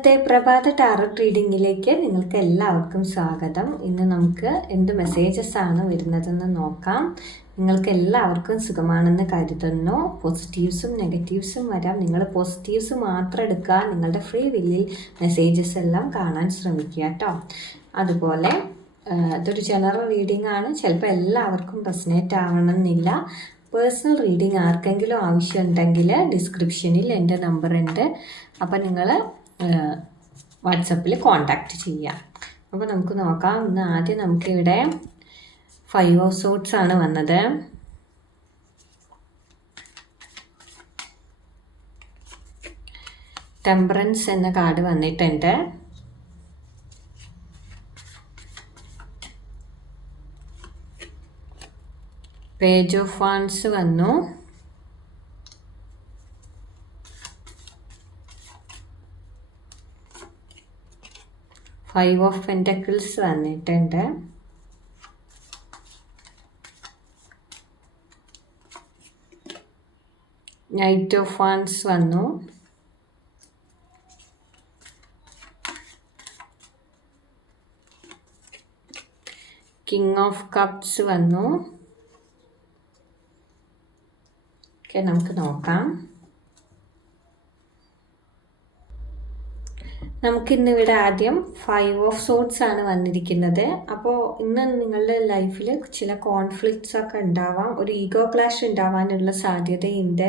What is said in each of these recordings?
ഇന്നത്തെ പ്രഭാത ടാറോട്ട് റീഡിങ്ങിലേക്ക് നിങ്ങൾക്ക് എല്ലാവർക്കും സ്വാഗതം. ഇന്ന് നമുക്ക് എന്ത് മെസ്സേജസ് ആണ് വരുന്നതെന്ന് നോക്കാം. നിങ്ങൾക്ക് എല്ലാവർക്കും സുഖമാണെന്ന് കരുതുന്നു. പോസിറ്റീവ്സും നെഗറ്റീവ്സും വരാം. നിങ്ങൾ പോസിറ്റീവ്സ് മാത്രം എടുക്കുക. നിങ്ങളുടെ ഫ്രീ വില്ലിൽ മെസ്സേജസ് എല്ലാം കാണാൻ ശ്രമിക്കുക കേട്ടോ. അതുപോലെ ഇതൊരു ജനറൽ റീഡിംഗ് ആണ്. ചിലപ്പോൾ എല്ലാവർക്കും റെസനേറ്റ് ആവണമെന്നില്ല. പേഴ്സണൽ റീഡിംഗ് ആർക്കെങ്കിലും ആവശ്യമുണ്ടെങ്കിൽ ഡിസ്ക്രിപ്ഷനിൽ എൻ്റെ നമ്പർ ഉണ്ട്. അപ്പോൾ നിങ്ങൾ വാട്സപ്പിൽ കോൺടാക്റ്റ് ചെയ്യാം. അപ്പോൾ നമുക്ക് നോക്കാം. ഇന്ന് ആദ്യം നമുക്കിവിടെ 5 ഓഫ് സോർട്സ് ആണ് വന്നത്. ടെമ്പറൻസ് എന്ന കാർഡ് വന്നിട്ടുണ്ട്. പേജ് ഓഫ് വാൻഡ്സ് വന്നു. ഫൈവ് ഓഫ് പെൻറ്റക്കിൾസ് വന്നിട്ടുണ്ട്. നൈറ്റ് ഓഫ് വാൻഡ്സ് വന്നു. കിങ് ഓഫ് കപ്സ് വന്നു. ഓക്കെ, നമുക്ക് നോക്കാം. നമുക്കിന്നിവിടെ ആദ്യം 5 ഓഫ് സോർട്സ് ആണ് വന്നിരിക്കുന്നത്. അപ്പോൾ ഇന്ന് നിങ്ങളുടെ ലൈഫിൽ ചില കോൺഫ്ലിക്ട്സ് ഒക്കെ ഉണ്ടാവാം. ഒരു ഈഗോ ക്ലാഷ് ഉണ്ടാവാനുള്ള സാധ്യതയുണ്ട്.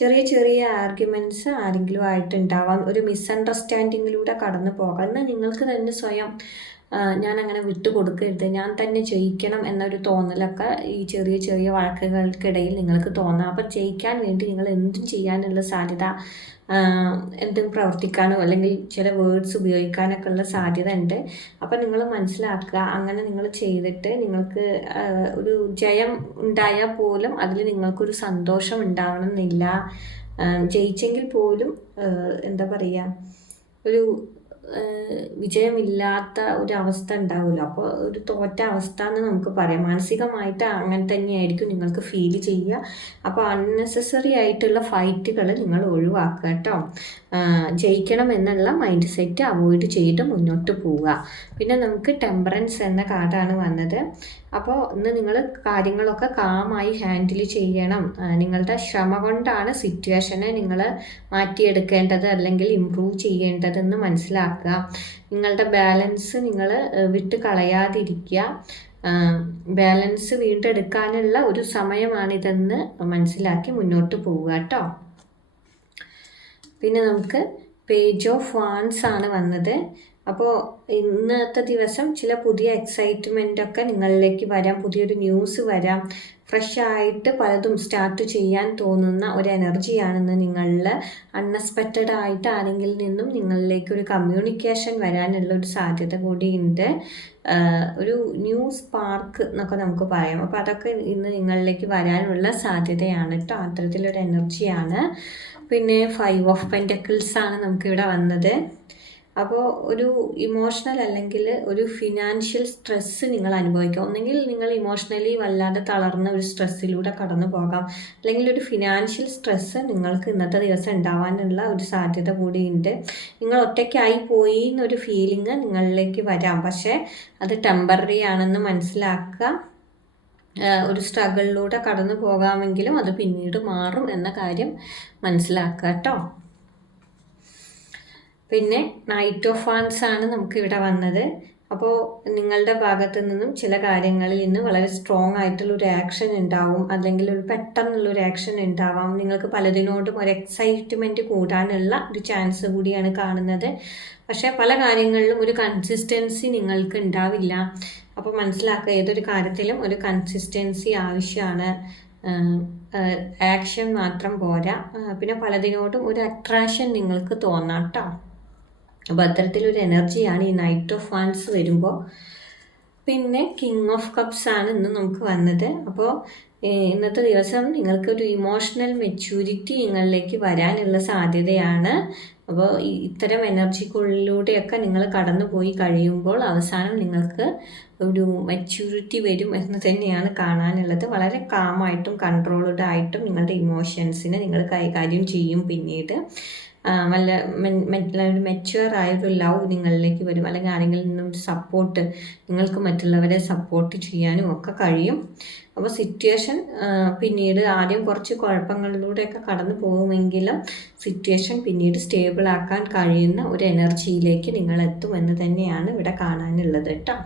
ചെറിയ ചെറിയ ആർഗ്യുമെൻറ്റ്സ് ആരെങ്കിലും ആയിട്ടുണ്ടാവാം. ഒരു മിസ്അണ്ടർസ്റ്റാൻഡിങ്ങിലൂടെ കടന്നു പോകാം. ഇന്ന് നിങ്ങൾക്ക് തന്നെ സ്വയം ഞാൻ അങ്ങനെ വിട്ടുകൊടുക്കരുത്, ഞാൻ തന്നെ ജയിക്കണം എന്നൊരു തോന്നലൊക്കെ ഈ ചെറിയ ചെറിയ വഴക്കുകൾക്കിടയിൽ നിങ്ങൾക്ക് തോന്നാം. അപ്പം ജയിക്കാൻ വേണ്ടി നിങ്ങൾ എന്തും ചെയ്യാനുള്ള സാധ്യത, എന്തും പ്രവർത്തിക്കാനോ അല്ലെങ്കിൽ ചില വേർഡ്സ് ഉപയോഗിക്കാനൊക്കെ ഉള്ള സാധ്യത ഉണ്ട്. അപ്പം നിങ്ങൾ മനസ്സിലാക്കുക, അങ്ങനെ നിങ്ങൾ ചെയ്തിട്ട് നിങ്ങൾക്ക് ഒരു ജയം ഉണ്ടായാൽ പോലും അതിൽ നിങ്ങൾക്കൊരു സന്തോഷം ഉണ്ടാവണമെന്നില്ല. ജയിച്ചെങ്കിൽ പോലും എന്താ പറയുക, ഒരു വിജയമില്ലാത്ത ഒരു അവസ്ഥ ഉണ്ടാവുമല്ലോ. അപ്പോൾ ഒരു തോറ്റ അവസ്ഥ എന്ന് നമുക്ക് പറയാം. മാനസികമായിട്ട് അങ്ങനെ തന്നെയായിരിക്കും നിങ്ങൾക്ക് ഫീൽ ചെയ്യുക. അപ്പോൾ അൺനെസസറി ആയിട്ടുള്ള ഫൈറ്റുകൾ നിങ്ങൾ ഒഴിവാക്കുക കേട്ടോ. ജയിക്കണം എന്നുള്ള മൈൻഡ് സെറ്റ് അവോയ്ഡ് ചെയ്ത് മുന്നോട്ട് പോവുക. പിന്നെ നമുക്ക് ടെമ്പറൻസ് എന്ന കാർഡാണ് വന്നത്. അപ്പോൾ ഇന്ന് നിങ്ങൾ കാര്യങ്ങളൊക്കെ കാമായി ഹാൻഡിൽ ചെയ്യണം. നിങ്ങളുടെ ശ്രമ കൊണ്ടാണ് സിറ്റുവേഷനെ നിങ്ങൾ മാറ്റിയെടുക്കേണ്ടത് അല്ലെങ്കിൽ ഇമ്പ്രൂവ് ചെയ്യേണ്ടതെന്ന് മനസ്സിലാക്കുക. നിങ്ങളുടെ ബാലൻസ് നിങ്ങൾ വിട്ട് കളയാതിരിക്കുക. ബാലൻസ് വീണ്ടെടുക്കാനുള്ള ഒരു സമയമാണിതെന്ന് മനസ്സിലാക്കി മുന്നോട്ട് പോവുക കേട്ടോ. പിന്നെ നമുക്ക് പേജ് ഓഫ് വാൻഡ്സ് ആണ് വന്നത്. അപ്പോൾ ഇന്നത്തെ ദിവസം ചില പുതിയ എക്സൈറ്റ്മെൻ്റ് ഒക്കെ നിങ്ങളിലേക്ക് വരാം. പുതിയൊരു ന്യൂസ് വരാം. ഫ്രഷ് ആയിട്ട് പലതും സ്റ്റാർട്ട് ചെയ്യാൻ തോന്നുന്ന ഒരു എനർജിയാണെന്ന് നിങ്ങളിൽ അൺഎക്സ്പെക്റ്റഡ് ആയിട്ട് ആരെങ്കിലും നിന്നും നിങ്ങളിലേക്ക് ഒരു കമ്മ്യൂണിക്കേഷൻ വരാനുള്ള ഒരു സാധ്യത കൂടിയുണ്ട്. ഒരു ന്യൂ സ്പാർക്ക് എന്നൊക്കെ നമുക്ക് പറയാം. അപ്പോൾ അതൊക്കെ ഇന്ന് നിങ്ങളിലേക്ക് വരാനുള്ള സാധ്യതയാണ് കേട്ടോ. അത്തരത്തിലൊരു എനർജിയാണ്. പിന്നെ 5 ഓഫ് പെൻറ്റക്കിൾസ് ആണ് നമുക്കിവിടെ വന്നത്. അപ്പോൾ ഒരു ഇമോഷണൽ അല്ലെങ്കിൽ ഒരു ഫിനാൻഷ്യൽ സ്ട്രെസ്സ് നിങ്ങൾ അനുഭവിക്കാം. ഒന്നെങ്കിൽ നിങ്ങൾ ഇമോഷണലി വല്ലാതെ തളർന്ന ഒരു സ്ട്രെസ്സിലൂടെ കടന്നു പോകാം, അല്ലെങ്കിൽ ഒരു ഫിനാൻഷ്യൽ സ്ട്രെസ്സ് നിങ്ങൾക്ക് ഇന്നത്തെ ദിവസം ഉണ്ടാവാനുള്ള ഒരു സാധ്യത കൂടിയുണ്ട്. നിങ്ങൾ ഒറ്റയ്ക്കായി പോയി എന്നൊരു ഫീലിംഗ് നിങ്ങളിലേക്ക് വരാം. പക്ഷേ അത് ടെമ്പററി ആണെന്ന് മനസ്സിലാക്കുക. ഒരു സ്ട്രഗിളിലൂടെ കടന്നു പോകാമെങ്കിലും അത് പിന്നീട് മാറും എന്ന കാര്യം മനസ്സിലാക്കുക കേട്ടോ. പിന്നെ നൈറ്റ് ഓഫ് വാൻഡ്സ് ആണ് നമുക്കിവിടെ വന്നത്. അപ്പോൾ നിങ്ങളുടെ ഭാഗത്തു നിന്നും ചില കാര്യങ്ങളിൽ ഇന്ന് വളരെ സ്ട്രോങ് ആയിട്ടുള്ള ഒരു ആക്ഷൻ ഉണ്ടാവും, അല്ലെങ്കിൽ ഒരു പെട്ടെന്നുള്ളൊരു ആക്ഷൻ ഉണ്ടാവാം. നിങ്ങൾക്ക് പലതിനോടും ഒരു എക്സൈറ്റ്മെൻറ്റ് കൂടാനുള്ള ഒരു ചാൻസ് കൂടിയാണ് കാണുന്നത്. പക്ഷേ പല കാര്യങ്ങളിലും ഒരു കൺസിസ്റ്റൻസി നിങ്ങൾക്ക് ഉണ്ടാവില്ല. അപ്പോൾ മനസ്സിലാക്കുക, ഏതൊരു കാര്യത്തിലും ഒരു കൺസിസ്റ്റൻസി ആവശ്യമാണ്. ആക്ഷൻ മാത്രം പോരാ. പിന്നെ പലതിനോടും ഒരു അട്രാക്ഷൻ നിങ്ങൾക്ക് തോന്നാം കേട്ടോ. അപ്പോൾ അത്തരത്തിലൊരു എനർജിയാണ് ഈ നൈറ്റ് ഓഫ് വാൻഡ്സ് വരുമ്പോൾ. പിന്നെ കിങ് ഓഫ് കപ്സ് ആണ് ഇന്ന് നമുക്ക് വന്നത്. അപ്പോൾ ഇന്നത്തെ ദിവസം നിങ്ങൾക്കൊരു ഇമോഷണൽ മെച്യൂരിറ്റി നിങ്ങളിലേക്ക് വരാനുള്ള സാധ്യതയാണ്. അപ്പോൾ ഇത്തരം എനർജിക്കുള്ളിലൂടെയൊക്കെ നിങ്ങൾ കടന്നു പോയി കഴിയുമ്പോൾ അവസാനം നിങ്ങൾക്ക് ഒരു മെച്യൂരിറ്റി വരും എന്ന് തന്നെയാണ് കാണാനുള്ളത്. വളരെ കാമായിട്ടും കൺട്രോൾഡ് ആയിട്ടും നിങ്ങളുടെ ഇമോഷൻസിനെ നിങ്ങൾ കൈകാര്യം ചെയ്യും പിന്നീട്. വല്ല ഒരു മെച്യൂർ ആയൊരു ലവ് നിങ്ങളിലേക്ക് വരും, അല്ലെങ്കിൽ ആരെങ്കിലും നിന്നും സപ്പോർട്ട്, നിങ്ങൾക്ക് മറ്റുള്ളവരെ സപ്പോർട്ട് ചെയ്യാനും ഒക്കെ കഴിയും. അപ്പോൾ സിറ്റുവേഷൻ പിന്നീട് ആദ്യം കുറച്ച് കുഴപ്പങ്ങളിലൂടെയൊക്കെ കടന്നു പോകുമെങ്കിലും സിറ്റുവേഷൻ പിന്നീട് സ്റ്റേബിൾ ആക്കാൻ കഴിയുന്ന ഒരു എനർജിയിലേക്ക് നിങ്ങൾ എത്തുമെന്ന് തന്നെയാണ് ഇവിടെ കാണാനുള്ളത് കേട്ടോ.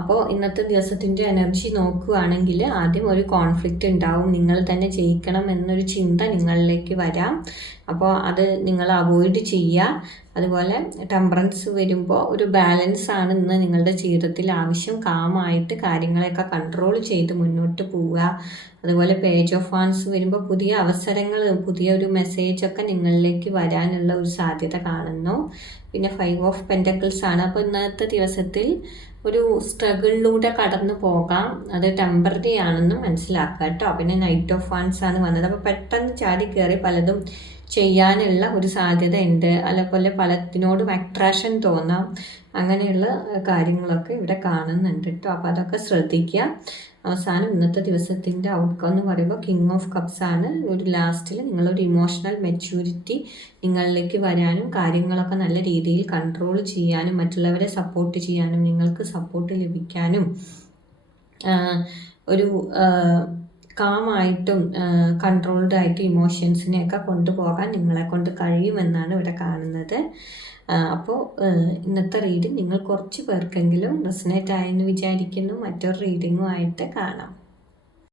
അപ്പോൾ ഇന്നത്തെ ദിവസത്തിൻ്റെ എനർജി നോക്കുകയാണെങ്കിൽ ആദ്യം ഒരു കോൺഫ്ലിക്റ്റ് ഉണ്ടാവും, നിങ്ങൾ തന്നെ ജയിക്കണം എന്നൊരു ചിന്ത നിങ്ങളിലേക്ക് വരാം. അപ്പോൾ അത് നിങ്ങൾ അവോയ്ഡ് ചെയ്യുക. അതുപോലെ ടെമ്പറൻസ് വരുമ്പോൾ ഒരു ബാലൻസ് ആണ് ഇന്ന് നിങ്ങളുടെ ജീവിതത്തിൽ ആവശ്യം. കാമായിട്ട് കാര്യങ്ങളെയൊക്കെ കൺട്രോൾ ചെയ്ത് മുന്നോട്ട് പോവുക. അതുപോലെ പേജ് ഓഫ് വാൻസ് വരുമ്പോൾ പുതിയ അവസരങ്ങൾ, പുതിയൊരു മെസ്സേജൊക്കെ നിങ്ങളിലേക്ക് വരാനുള്ള ഒരു സാധ്യത കാണുന്നു. പിന്നെ 5 ഓഫ് പെൻറ്റക്കിൾസ് ആണ്. അപ്പോൾ ഇന്നത്തെ ദിവസത്തിൽ ഒരു സ്ട്രഗിളിലൂടെ കടന്നു പോകാം, അത് ടെമ്പററി ആണെന്ന് മനസ്സിലാക്കുക കേട്ടോ. പിന്നെ നൈറ്റ് ഓഫ് വാൻസ് ആണ് വന്നത്. അപ്പോൾ പെട്ടെന്ന് ചാടി കയറി പലതും ചെയ്യാനുള്ള ഒരു സാധ്യത ഉണ്ട്. അതുപോലെ പലത്തിനോടും അട്രാക്ഷൻ തോന്നാം. അങ്ങനെയുള്ള കാര്യങ്ങളൊക്കെ ഇവിടെ കാണുന്നുണ്ട് കേട്ടോ. അപ്പോൾ അതൊക്കെ ശ്രദ്ധിക്കുക. അവസാനം ഇന്നത്തെ ദിവസത്തിൻ്റെ ഔട്ട്കം എന്ന് പറയുമ്പോൾ കിങ് ഓഫ് കപ്സ് ആണ്. ഒരു ലാസ്റ്റിൽ നിങ്ങളൊരു ഇമോഷണൽ മെച്യൂരിറ്റി നിങ്ങളിലേക്ക് വരാനും കാര്യങ്ങളൊക്കെ നല്ല രീതിയിൽ കൺട്രോൾ ചെയ്യാനും മറ്റുള്ളവരെ സപ്പോർട്ട് ചെയ്യാനും നിങ്ങൾക്ക് സപ്പോർട്ട് ലഭിക്കാനും ഒരു കാമായിട്ടും കൺട്രോൾഡ് ആയിട്ട് ഇമോഷൻസിനെയൊക്കെ കൊണ്ടുപോകാൻ നിങ്ങളെ കൊണ്ട് കഴിയുമെന്നാണ് ഇവിടെ കാണുന്നത്. അപ്പോൾ ഇന്നത്തെ റീഡിങ് നിങ്ങൾ കുറച്ച് പേർക്കെങ്കിലും റെസനേറ്റ് ആയെന്ന് വിചാരിക്കുന്നു. മറ്റൊരു റീഡിങ്ങുമായിട്ട് കാണാം.